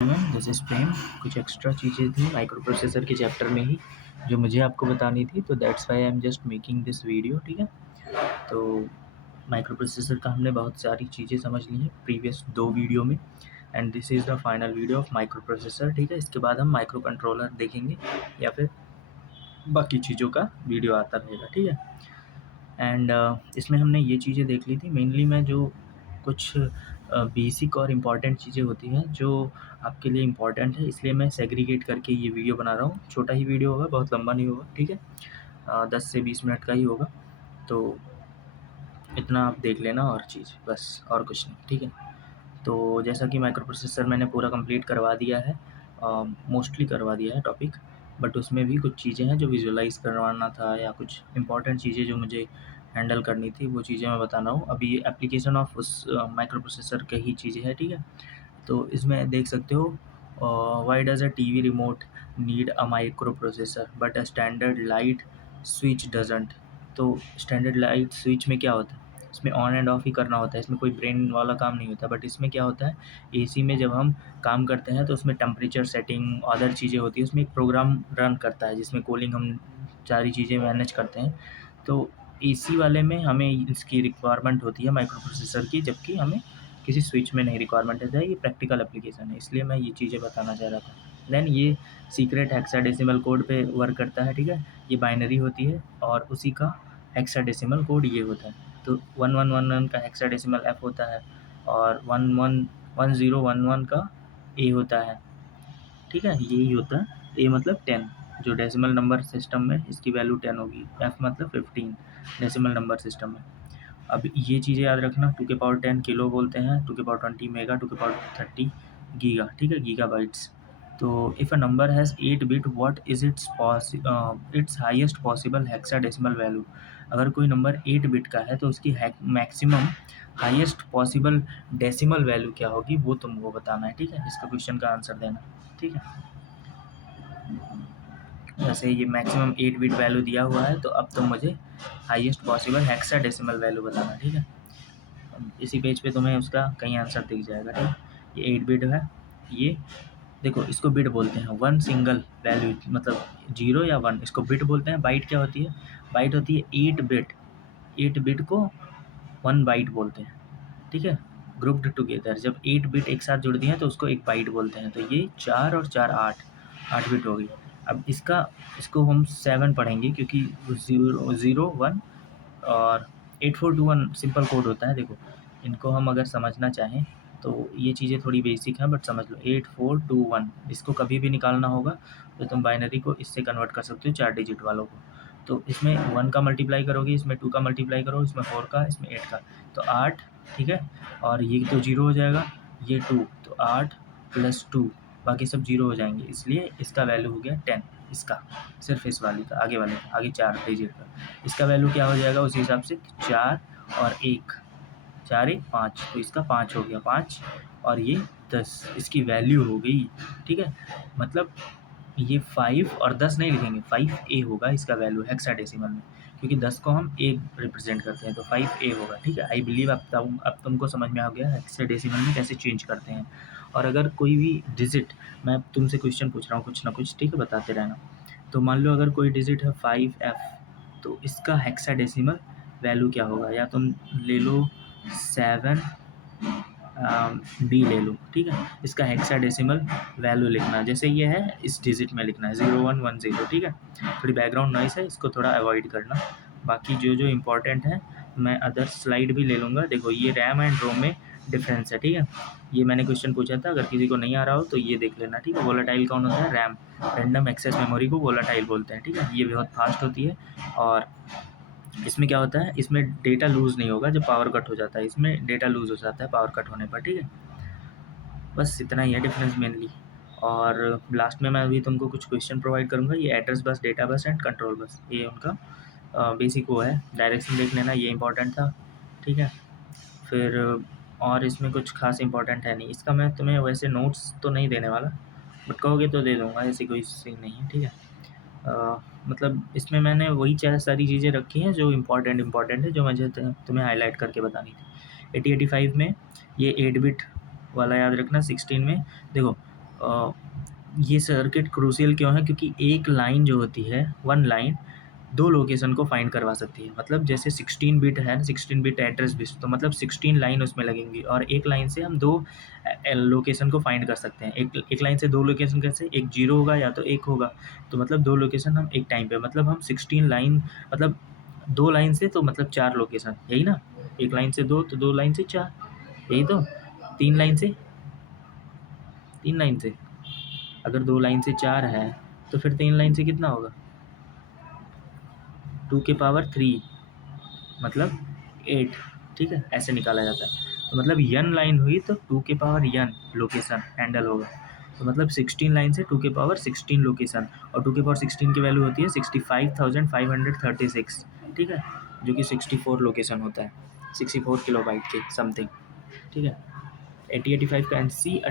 This is प्रेम। कुछ extra चीज़ें थी माइक्रो प्रोसेसर के चैप्टर में ही जो मुझे आपको बतानी थी, तो that's why I am just making this video. ठीक है, तो माइक्रो प्रोसेसर का हमने बहुत सारी चीज़ें समझ ली हैं प्रीवियस 2 वीडियो में, and this is the final video of micro processor. ठीक है, इसके बाद हम माइक्रो कंट्रोलर देखेंगे या फिर बाकी चीज़ों का वीडियो आता रहेगा। ठीक है, एंड इसमें हमने ये चीज़ें देख ली थी। मेनली मैं जो कुछ बेसिक और इम्पॉर्टेंट चीज़ें होती हैं जो आपके लिए इम्पॉर्टेंट है, इसलिए मैं सेग्रीगेट करके ये वीडियो बना रहा हूँ। छोटा ही वीडियो होगा, बहुत लंबा नहीं होगा। ठीक है, 10 से 20 मिनट का ही होगा, तो इतना आप देख लेना और चीज़ बस, और कुछ नहीं। ठीक है, तो जैसा कि माइक्रो प्रोसेसर मैंने पूरा कंप्लीट करवा दिया है, मोस्टली करवा दिया है टॉपिक, बट उसमें भी कुछ चीज़ें हैं जो विजुअलाइज़ करवाना था या कुछ इंपॉर्टेंट चीज़ें जो मुझे हैंडल करनी थी, वो चीज़ें मैं बता रहा हूँ। अभी एप्लीकेशन ऑफ उस माइक्रो प्रोसेसर की ही चीज़ें हैं। ठीक है, तो इसमें देख सकते हो, why does a TV remote need a micro processor but a standard light switch doesn't. तो स्टैंडर्ड लाइट स्विच में क्या होता है, इसमें ऑन एंड ऑफ ही करना होता है, इसमें कोई ब्रेन वाला काम नहीं होता। बट इसमें क्या होता है, एसी में जब हम काम करते हैं तो उसमें टेम्परेचर सेटिंग अदर चीज़ें होती है, उसमें एक प्रोग्राम रन करता है जिसमें कूलिंग हम सारी चीज़ें मैनेज करते हैं। तो एसी वाले में हमें इसकी रिक्वायरमेंट होती है माइक्रो प्रोसेसर की, जबकि हमें किसी स्विच में नहीं रिक्वायरमेंट है। ये प्रैक्टिकल एप्लीकेशन है, इसलिए मैं ये चीज़ें बताना चाह रहा था। देन ये सीक्रेट हेक्साडेसिमल कोड पे वर्क करता है। ठीक है, ये बाइनरी होती है और उसी का हेक्साडेसिमल कोड ये होता है। तो 1111 का हेक्साडेसिमल एफ होता है और 1011 का ए होता है। ठीक है, यही होता है। ए मतलब 10, जो डेसिमल नंबर सिस्टम में इसकी वैल्यू 10 होगी। एफ मतलब 15 डेसिमल नंबर सिस्टम में। अब ये चीज़ें याद रखना, 2 के पावर 10 किलो बोलते हैं, 2 के पावर 20 मेगा, 2 के पावर 30 गीगा। ठीक है, गीगाबाइट्स। तो if a number has 8 bit what is it's highest possible hexadecimal value. अगर कोई नंबर 8 बिट का है तो उसकी maximum highest possible decimal value क्या होगी, वो तुमको बताना है। ठीक है, इसका क्वेश्चन का आंसर देना। ठीक है, जैसे ये मैक्सिमम 8 बिट वैल्यू दिया हुआ है, तो अब तुम मुझे हाईएस्ट पॉसिबल हेक्साडेसिमल वैल्यू बताना। ठीक है, इसी पेज पे तुम्हें उसका कहीं आंसर दिख जाएगा। ठीक है, ये 8 बिट है। ये देखो, इसको बिट बोलते हैं, वन सिंगल वैल्यू मतलब 0 या 1, इसको बिट बोलते हैं। बाइट क्या होती है, बाइट होती है 8 बिट। 8 बिट को 1 बाइट बोलते हैं। ठीक है, ग्रुप्ड टुगेदर जब 8 बिट एक साथ जुड़ती हैं तो उसको एक बाइट बोलते हैं। तो ये 4 और 4 8 बिट होगी। अब इसको हम 7 पढ़ेंगे, क्योंकि 0 0 1 और 8421 सिंपल कोड होता है। देखो, इनको हम अगर समझना चाहें तो ये चीज़ें थोड़ी बेसिक हैं, बट समझ लो 8421 इसको कभी भी निकालना होगा तो तुम बाइनरी को इससे कन्वर्ट कर सकते हो 4 डिजिट वालों को। तो इसमें 1 का मल्टीप्लाई करोगे, इसमें 2 का मल्टीप्लाई करो, इसमें 4 का, इसमें 8 का, तो 8। ठीक है, और ये तो 0 हो जाएगा, ये 2, तो 8 + 2, बाकी सब 0 हो जाएंगे, इसलिए इसका वैल्यू हो गया 10। इसका सिर्फ इस वाली का, आगे वाले का, आगे 4 डिजिट का, इसका वैल्यू क्या हो जाएगा उसी हिसाब से, 4 और 1, 4 1 5, तो इसका 5 हो गया, 5 और ये 10, इसकी वैल्यू हो गई। ठीक है, मतलब ये 5 और 10 नहीं लिखेंगे, 5A होगा इसका वैल्यू हेक्साडेसिमल में, क्योंकि 10 को हम A रिप्रेजेंट करते हैं, तो 5A होगा। ठीक है, आई बिलीव अब तुमको समझ में आ गया हेक्साडेसिमल में कैसे चेंज करते हैं। और अगर कोई भी डिजिट, मैं तुमसे क्वेश्चन पूछ रहा हूँ कुछ ना कुछ, ठीक है, बताते रहना। तो मान लो अगर कोई डिजिट है 5F, तो इसका हेक्साडेसिमल वैल्यू क्या होगा, या तुम ले लो 7 बी ले लो। ठीक है, इसका हेक्साडेसिमल वैल्यू लिखना, जैसे ये है इस डिजिट में लिखना है 0110। ठीक है, थोड़ी बैकग्राउंड नॉइस है, इसको थोड़ा अवॉइड करना। बाकी जो जो इम्पोर्टेंट है मैं अदर स्लाइड भी ले लूँगा। देखो, ये रैम एंड रोम में डिफरेंस है। ठीक है, ये मैंने क्वेश्चन पूछा था, अगर किसी को नहीं आ रहा हो तो ये देख लेना। ठीक है, वोलेटाइल कौन होता है, रैम, रैंडम एक्सेस मेमोरी को वोलेटाइल बोलते हैं। ठीक है, ये बहुत फास्ट होती है और इसमें क्या होता है, इसमें डेटा लूज़ नहीं होगा जब पावर कट हो जाता है, इसमें डेटा लूज़ हो जाता है पावर कट होने पर। ठीक है, बस इतना ही है डिफरेंस मेनली। और लास्ट में मैं अभी तुमको कुछ क्वेश्चन प्रोवाइड करूँगा। ये address bus, data bus and control bus, ये उनका बेसिक वो है। डायरेक्शन देख लेना, ये इंपॉर्टेंट था। ठीक है, फिर और इसमें कुछ खास इंपॉर्टेंट है नहीं। इसका मैं तुम्हें वैसे नोट्स तो नहीं देने वाला, बट कहोगे तो दे दूँगा, ऐसी कोई सीन नहीं है। ठीक है, मतलब इसमें मैंने वही सारी चीज़ें रखी हैं जो इम्पॉर्टेंट है, जो मुझे तुम्हें हाईलाइट करके बतानी थी। 8085 में ये 8 बिट वाला याद रखना। 16 में देखो, ये सर्किट क्रूशियल क्यों है, क्योंकि एक लाइन जो होती है, वन लाइन दो लोकेशन को फाइंड करवा सकती है। मतलब जैसे 16 बिट है, 16 बिट एड्रेस बिट, तो मतलब 16 लाइन उसमें लगेंगी और एक लाइन से हम दो लोकेशन को फाइंड कर सकते हैं। एक लाइन से दो लोकेशन कैसे, एक जीरो होगा या तो एक होगा, तो मतलब दो लोकेशन हम एक टाइम पे, मतलब हम 16 लाइन, मतलब दो लाइन से तो मतलब चार लोकेशन, यही ना, एक लाइन से दो तो दो लाइन से चार, यही तो, तीन लाइन से, तीन लाइन से, अगर दो लाइन से चार है तो फिर तीन लाइन से कितना होगा, 2 की पावर 3, मतलब 8, ठीक है, ऐसे निकाला जाता है। तो मतलब यन लाइन हुई तो 2 की पावर n लोकेशन हैंडल होगा, तो मतलब 16 लाइन से 2 की पावर 16 लोकेशन, और 2 की पावर 16 की वैल्यू होती है 65,536, ठीक है, जो कि 64 लोकेशन होता है, 64 किलोबाइट के समथिंग, ठीक है। 8085 can see a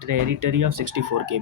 territory of 64 KB।